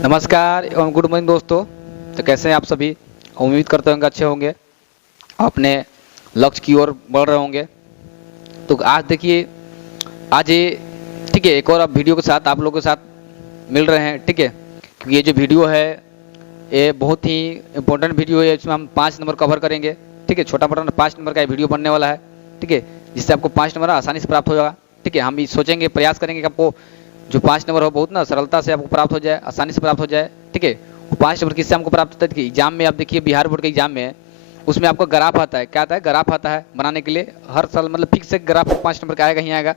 नमस्कार एवं good morning दोस्तों। तो कैसे हैं आप सभी। उम्मीद करते होंगे अच्छे होंगे, अपने लक्ष्य की ओर बढ़ रहे होंगे। तो आज देखिए, आज ये ठीक है, एक और अब वीडियो के साथ आप लोगों के साथ मिल रहे हैं। ठीक है, क्योंकि ये जो वीडियो है ये बहुत ही इंपॉर्टेंट वीडियो है। इसमें हम 5 नंबर कवर करेंगे। ठीक है, छोटा मोटा 5 नंबर का वीडियो बनने वाला है। ठीक है, जिससे आपको 5 नंबर आसानी से प्राप्त हो जाएगा। ठीक है, हम ये सोचेंगे, प्रयास करेंगे कि आपको जो 5 नंबर हो बहुत ना सरलता से आपको प्राप्त हो जाए, आसानी से प्राप्त हो जाए। ठीक है, वो 5 नंबर किससे हमको प्राप्त होता है कि एग्जाम में आप देखिए, बिहार बोर्ड के एग्जाम में उसमें आपको ग्राफ आता है। क्या आता है? ग्राफ आता है बनाने के लिए हर साल, मतलब फिक्स एक ग्राफ 5 नंबर का आएगा ही आएगा।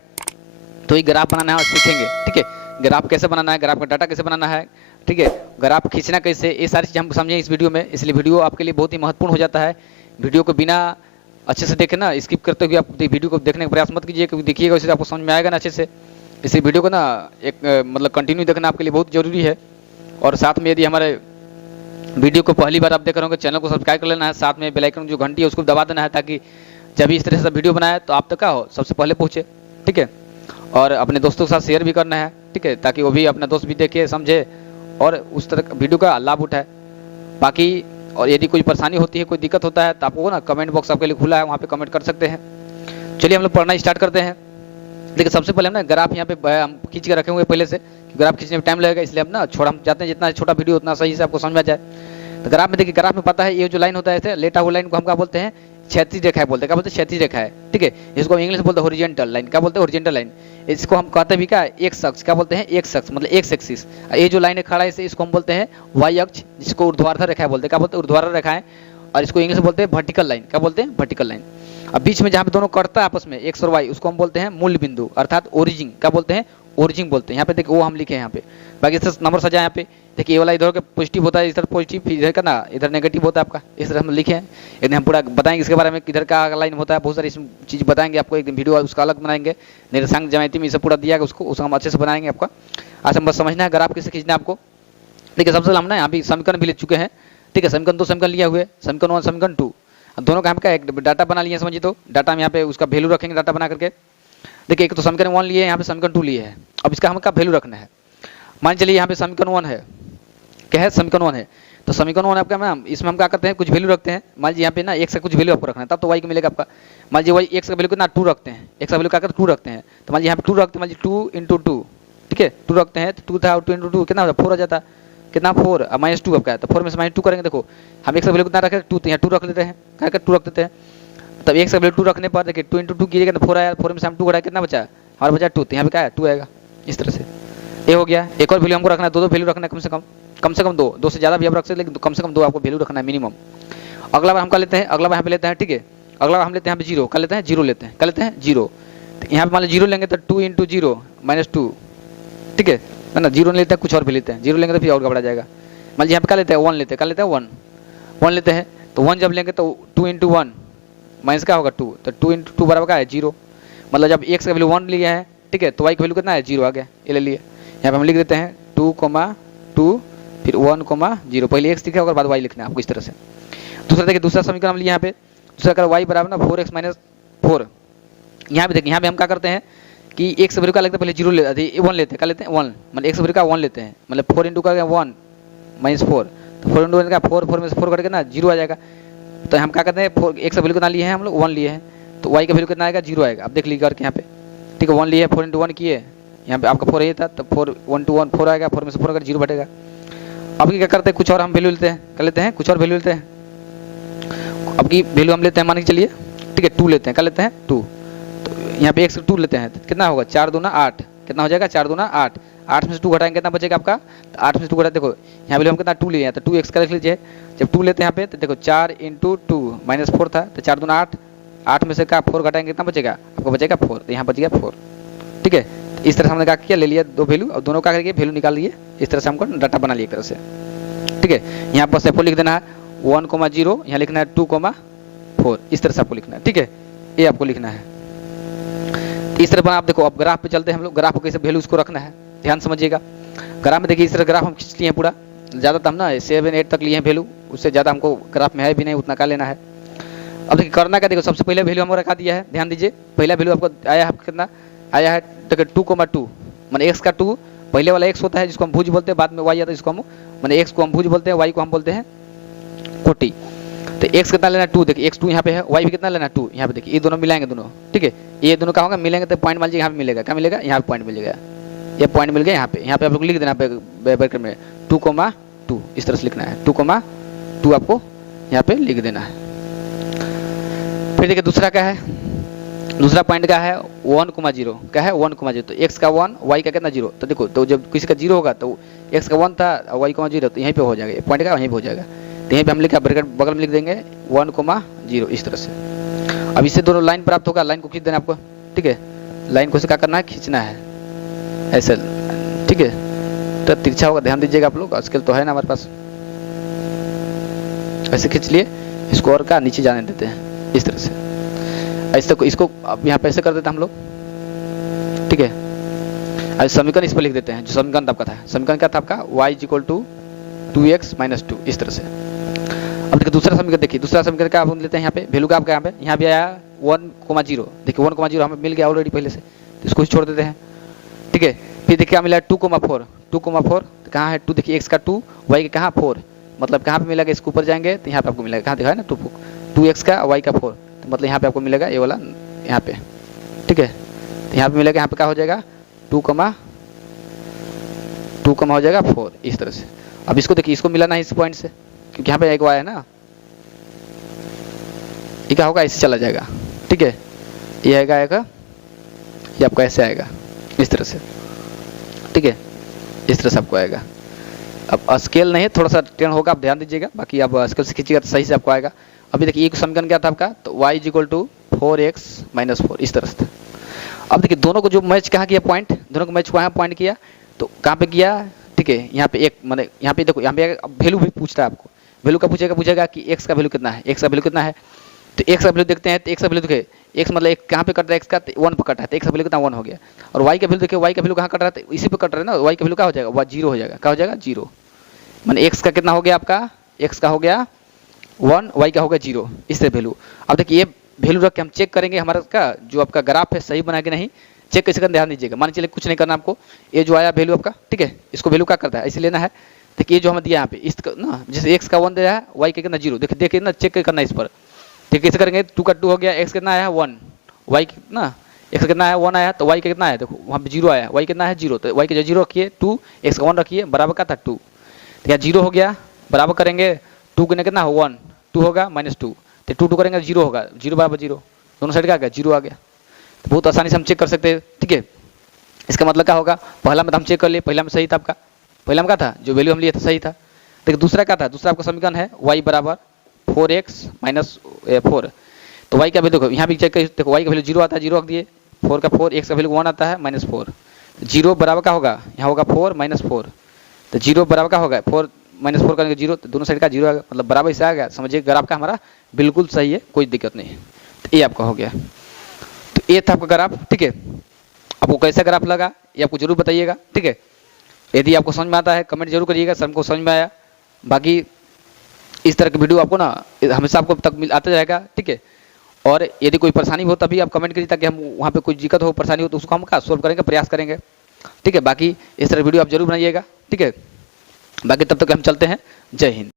तो ये ग्राफ बनाना है और सीखेंगे। ठीक है, ग्राफ कैसे बनाना है, ग्राफ का डाटा कैसे बनाना है, ठीक है, ग्राफ खींचना कैसे, ये सारी चीज़ हम समझें इस वीडियो में। इसलिए वीडियो आपके लिए बहुत ही महत्वपूर्ण हो जाता है। वीडियो को बिना अच्छे से देखे ना, स्किप करते हुए आप वीडियो को देखने का प्रयास मत कीजिए, क्योंकि देखिएगा उससे आपको समझ में आएगा ना अच्छे से। इसी वीडियो को ना एक मतलब कंटिन्यू देखना आपके लिए बहुत जरूरी है। और साथ में यदि हमारे वीडियो को पहली बार आप देख रहे होंगे, चैनल को सब्सक्राइब कर लेना है, साथ में बेल आइकन जो घंटी है उसको दबा देना है, ताकि जब भी इस तरह से वीडियो बनाए तो आप तक क्या हो, सबसे पहले पहुँचे। ठीक है, और अपने दोस्तों के साथ शेयर भी करना है। ठीक है, ताकि वो भी अपना दोस्त भी देखे, समझे और उस तरह वीडियो का लाभ उठाए। बाकी और यदि कोई परेशानी होती है, कोई दिक्कत होता है, तो आपको ना कमेंट बॉक्स आपके लिए खुला है, वहाँ पे कमेंट कर सकते हैं। चलिए हम लोग पढ़ना स्टार्ट करते हैं। देखिए, सबसे पहले हम ना ग्राफ यहाँ पे हम खींच के रखे हुए पहले से। ग्राफ खींचने में टाइम लगेगा, इसलिए हम ना हम चाहते हैं जितना छोटा वीडियो उतना सही से आपको समझ में आ जाए। तो ग्राफ में देखिए, ग्राफ में पता है ये जो लाइन होता है ऐसे लेटा हुआ लाइन को हम क्या बोलते हैं? क्षैतिज रेखा बोलते हैं। क्या बोलते हैं? क्षैतिज रेखा है। ठीक है, इसको इंग्लिश में बोलते हैं हॉरिजॉन्टल लाइन। क्या बोलते हैं? Horizontal line. इसको हम कहते भी क्या? एक शख्स। क्या बोलते हैं? एक शख्स, मतलब एक एक्सिस। ये जो लाइन खड़ा है इसे इसको हम बोलते हैं वाई अक्ष, जिसको ऊर्ध्वाधर रेखा बोलते हैं। क्या बोलते हैं? ऊर्ध्वाधर रेखा है। और इसको इंग्लिश में बोलते हैं वर्टिकल लाइन। क्या बोलते हैं? Vertical line. अब बीच में जहाँ पे दोनों कटता है आपस में एक्स और वाई, उसको हम बोलते हैं मूल बिंदु, अर्थात ओरिजिन। क्या बोलते हैं? ओरिजिन बोलते हैं। यहाँ पे देखिए वो हम लिखे हैं यहाँ पे, बाकी इस नंबर सजा यहाँ पे। देखिए ये वाला इधर के पॉजिटिव होता है, इधर पॉजिटिव, इधर का ना इधर नेगेटिव होता है आपका। इस तरह हम लिखे हैं। एक दिन हम पूरा बताएंगे इसके बारे में, किधर का लाइन होता है, बहुत सारी चीज़ बताएंगे आपको। एक दिन वीडियो उसका अलग बनाएंगे, निर्देशांक ज्यामिति में इसे पूरा दिया गया, उसको हम अच्छे से बनाएंगे आपका। आज हम बस समझना है ग्राफ कैसे खींचना है आपको। देखिए, सबसे पहले हम ना यहाँ पे समीकरण भी लिख चुके हैं। ठीक है, समीकरण 2 समीकरण लिया हुए, समीकरण 1 समीकरण 2, दोनों का हम क्या एक डाटा बना लिए समझिए। तो डाटा हम यहाँ पे उसका वैल्यू रखेंगे डाटा बना करके। देखिए, एक तो समीकरण 1 लिए, यहाँ पे समीकरण 2 लिए है। अब इसका हम क्या वैल्यू रखना है। मान चलिए यहाँ पे समीकरण 1 है, क्या है? समीकरण 1 है। तो समीकरण 1 आपका मैम, इसमें हम क्या करते हैं? कुछ वैल्यू रखते हैं। मान लीजिए यहाँ पे ना x का कुछ वैल्यू आपको रखना है, तब तो y का मिलेगा आपका। मान लीजिए y x का वैल्यू कितना? 2 रखते हैं। x का वैल्यू क्या करते हैं? 2 रखते हैं। तो मान लीजिए यहाँ पे 2 रखते हैं, मान लीजिए 2 इंटू 2। ठीक है, 2 रखते हैं तो 2 था, 2 इंटू 2 कितना? 4 हो जाता है। कितना? 4 और -2 आपका है, तो 4 में से -2 करेंगे। देखो हम x का वैल्यू कितना रखे? 2, तो यहाँ 2 रख लेते हैं। क्या कर 2 रख देते हैं, तब x का वैल्यू 2 रखने पर देखिए 2 इंटू 2 कीजिएगा तो 4 आया। 4 में से हम 2 घटाए, कितना बचा? हमारा बचा 2, तो यहाँ पे क्या है? 2 आएगा। इस तरह से ये हो गया। एक और वैल्यू हमको रखना है, 2 वैल्यू रखना है कम से कम 2 से ज़्यादा भी आप रख सकते हैं, लेकिन कम से कम 2 आपको वैल्यू रखना है मिनिमम। अगला बार हम क्या लेते हैं? अगला बार यहाँ पे लेते हैं। ठीक है, अगला बार हम लेते हैं यहाँ पे 0। क्या लेते हैं? 0 लेते हैं। क्या लेते हैं? 0। तो यहाँ पे मान लो 0 लेंगे तो 2 इंटू 0 -2। ठीक है ना, 0 नहीं लेते हैं, कुछ और भी लेते हैं। 0 लेंगे तो फिर और घबरा जाएगा। मान लीजिए यहाँ पे क्या लेते हैं? 1 लेते हैं। क्या लेते हैं? 1 लेते हैं। तो 1 जब लेंगे तो 2 इंटू 1 माइनस क्या होगा? 2। तो 2 इंटू 2 बराबर क्या है? 0। मतलब जब x का वैल्यू 1 लिया है, ठीक है, तो y का वैल्यू कितना है? 0 आ गया। ये ले लिए। यहाँ पे हम लिख देते हैं 2, फिर 1, 0। पहले x लिखा है और बाद y लिखना है आपको इस तरह से। दूसरा देखिए, दूसरा समीकरण हम लिए यहाँ पे, दूसरा कर y बराबर ना 4x - 4। यहाँ पे देखिए, यहाँ पे हम क्या करते हैं कि x का वैल्यू क्या लगता है? पहले 0 ले 1 लेते हैं। क्या लेते हैं? 1, मतलब x का वैल्यू का 1 लेते हैं, मतलब 4 इंटू का 1 -4। तो 4 इंटू 1 का 4 में से 4 कटेगा ना, 0 आ जाएगा। तो हम क्या करते हैं? x का वैल्यू कितना लिए हैं हम लोग? 1 लिए हैं, तो y का वैल्यू कितना आएगा? 0 आएगा। अब देख लीजिए करके यहाँ पे। ठीक है, 1 लिए, 4 इंटू 1 किए, यहाँ पे आपका 4 ये था, तो 4 1 टू 1 4 आएगा। 4 में से 4 अगर 0 बटेगा। अब क्या करते हैं? कुछ और हम वैल्यू लेते हैं। कर लेते हैं कुछ और वैल्यू लेते हैं। अब की वैल्यू हम लेते हैं, मान के चलिए, ठीक है, 2 लेते हैं। क्या लेते हैं? 2। तो यहाँ पे x 2 लेते हैं, तो कितना होगा? 4 दूना 8। कितना हो जाएगा? 4 दूना 8। 8 में से 2 घटाएंगे, कितना बचेगा आपका? तो 8 में से 2 घटा, देखो यहाँ वैल्यू हम कितना 2 लिए हैं, तो 2x का लिख लीजिए। जब 2 लेते हैं यहाँ पे, तो देखो 4 इंटू 2 -4 था, तो 4 दूना 8। 8 में से का 4 घटाएंगे, कितना बचेगा? आपको बचेगा 4, तो यहाँ बच गया 4। ठीक है, इस तरह से हमने क्या किया? ले लिया 2 वैल्यू और दोनों का करके वैल्यू निकाल लिए। इस तरह से हमको डाटा बना लिया एक तरह से। ठीक है, यहाँ पर आपको लिख देना है 1,0, यहाँ लिखना है 2,4। इस तरह से आपको लिखना है। ठीक है, ये आपको लिखना है। इस तरह आप देखो, अब ग्राफ पे चलते हैं हम लोग। ग्राफ को कैसे वैल्यू उसको रखना है, ध्यान समझिएगा। ग्राफ में देखिए, इस तरह ग्राफ हम खींच लिए हैं पूरा। ज़्यादा तो हम ना 7 8 तक लिए हैं वैल्यू, उससे ज़्यादा हमको ग्राफ में है भी नहीं, उतना का लेना है। अब देखिए करना क्या, देखो सबसे पहले वैल्यू हमको रखा दिया है, ध्यान दीजिए। पहला वैल्यू आपको आया है कितना? आया है देखिए 2,2, मान x का 2 पहले वाला x होता है जिसको हम भुज बोलते हैं, बाद में y आता है जिसको हम माने x को हम भुज बोलते हैं, y को हम बोलते हैं कोटि। तो x कितना लेना 2, देखिए x 2 यहाँ पे है, y भी कितना लेना 2 यहाँ पे, देखिए ये दोनों मिलाएंगे दोनों, ठीक है, ये दोनों क्या होगा मिलेंगे तो पॉइंट मान लीजिए यहाँ पे मिलेगा, क्या मिलेगा यहाँ पे पॉइंट मिलेगा, ये पॉइंट मिल गया यहाँ पे आप लोग लिख देना ब्रैकेट में 2,2 इस तरह से लिखना है, 2,2 आपको यहाँ पे लिख देना है। फिर देखिए दूसरा क्या है, दूसरा पॉइंट क्या है 1,0, क्या है 1,0, तो x का 1 y का कितना 0, तो देखो तो जब किसी का 0 होगा तो x का 1 था और y का 0, तो यहीं पे हो जाएगा, पॉइंट का वहीं पे हो जाएगा, तो यहीं पे हम लिखा ब्रैकेट बगल में लिख देंगे 1,0 इस तरह से। अब इससे दोनों लाइन प्राप्त होगा, लाइन को खींच देना आपको, ठीक है, लाइन को से क्या करना है खींचना है ऐसे, ठीक है, तो तिरछा होगा, ध्यान दीजिएगा आप लोग, आजकल तो है ना हमारे पास, ऐसे खींच लिए इसको और का नीचे जाने देते हैं इस तरह से, ऐसे इसको अब यहाँ पे ऐसे कर देते हैं हम लोग, ठीक है। अब समीकरण इस पर लिख देते हैं, जो समीकरण आपका था, समीकरण क्या था आपका y = 2x - 2 इस तरह से। अब देखिए दूसरा समीकरण, देखिए दूसरा समीकरण क्या आप लेते हैं यहाँ पे, वैल्यू का आपका यहाँ भी आया 1,0, देखिए 1,0 हमें मिल गया ऑलरेडी पहले से, तो इसको छोड़ देते हैं, ठीक है। फिर देखिए क्या मिला 2,4, 2,4 तो कहाँ है 2, देखिए x का 2 y का कहाँ 4, मतलब कहाँ पे मिलेगा, इसके ऊपर जाएंगे तो यहाँ पे आपको मिलेगा, कहाँ दिखा है ना 2x का y का 4, तो मतलब यहाँ पे आपको मिलेगा ये वाला यहाँ पे, ठीक है, तो यहाँ पे मिलेगा, यहाँ पे क्या हो जाएगा 2, हो जाएगा 4 इस तरह से। अब इसको देखिए, इसको मिलाना है इस पॉइंट से, क्योंकि यहाँ पे एक y है ना, ये क्या होगा ऐसे चला जाएगा, ठीक है, ये आएगा ये आपका ऐसे आएगा इस तरह से, ठीक है, इस तरह से आपको आएगा। अब स्केल नहीं है, थोड़ा सा टेढ़ होगा, आप ध्यान दीजिएगा, बाकी आप स्केल से खींचिएगा तो सही से आपको आएगा। अभी देखिए एक समीकरण क्या था आपका, तो y = 4x - 4 इस तरह से। अब देखिए दोनों को जो मैच कहाँ किया पॉइंट, दोनों को मैच कहाँ पॉइंट किया, तो कहाँ पे किया, ठीक है, यहाँ पे एक माने यहाँ पे देखो, यहाँ पे वैल्यू भी पूछता है आपको, वैल्यू का पूछेगा कि x का वैल्यू कितना है, x का वैल्यू कितना है, तो x का वैल्यू देखते हैं, तो x का वैल्यू देखिए, x मतलब एक कहाँ पे कट रहा है, x का 1 पे कट रहा है, तो x का वैल्यू कितना 1 हो गया, और y का वैल्यू देखिए, y का वैल्यू कहाँ कट रहा है, इसी पे कट रहा है ना, y का वैल्यू क्या हो जाएगा, वह 0 हो जाएगा, क्या हो जाएगा 0, माने x का कितना हो गया आपका, x का हो गया 1, y का हो गया 0, इससे वैल्यू। अब देखिए ये वैल्यू रख के हम चेक करेंगे हमारा का जो आपका ग्राफ है सही बना कि नहीं, चेक कैसे करना ध्यान दीजिएगा। मान चलिए कुछ नहीं करना आपको, ये जो आया वैल्यू आपका, ठीक है, इसको वैल्यू क्या करता है ऐसे लेना है, देखिए ये जो हमें दिया यहाँ पे इस ना, जैसे x का 1 दिया है, y का कितना 0, देखिए ना चेक करना इस पर, ठीक कैसे करेंगे, 2 का 2 हो गया, x कितना आया 1, y कितना x का कितना आया 1 आया, तो y का कितना आया देखो वहाँ पे 0 आया, y कितना है 0, तो y का जो 0 रखिए 2, x का 1 रखिए, बराबर का था 2, तो यहाँ 0 हो गया, बराबर करेंगे 2 के कितना 1, 2 होगा -2, तो 2 करेंगे 0 होगा, 0 बराबर 0, दोनों साइड का आ गया 0 आ गया, तो बहुत आसानी से हम चेक कर सकते हैं, ठीक है। इसका मतलब क्या होगा, पहला में तो हम चेक कर लिए, पहला में सही था आपका, पहला में क्या था जो वैल्यू हम लिए था सही था, देखिए दूसरा क्या था, दूसरा आपका समीकरण है y = 4x - 4, तो y का वैल्यू देखो यहाँ भी चेक करिए, देखो y का वैल्यू 0 आता है, 0 रख दिए, 4 का 4, x का वैल्यू 1 आता है -4, 0 बराबर क्या होगा, यहाँ होगा 4 - 4, तो 0 बराबर क्या होगा 4 - 4 करेंगे 0, तो दोनों साइड का 0 आ गया, मतलब बराबर इसे आ गया, समझिए ग्राफ का हमारा बिल्कुल सही है, कोई दिक्कत नहीं है, तो ये आपका हो गया, तो ये था आपका ग्राफ, ठीक है। आपको कैसा ग्राफ लगा ये आपको जरूर बताइएगा, ठीक है, यदि आपको समझ में आता है कमेंट जरूर करिएगा, सबको समझ में आया, बाकी इस तरह की वीडियो आपको ना हमेशा आपको तक आता जाएगा, ठीक है। और यदि कोई परेशानी हो तभी आप कमेंट करिए, ताकि हम वहाँ पे कोई दिक्कत हो परेशानी हो तो उसको हम क्या सोल्व करेंगे, प्रयास करेंगे, ठीक है। बाकी इस तरह वीडियो आप जरूर बनाइएगा, ठीक है, बाकी तब तक हम चलते हैं, जय हिंद।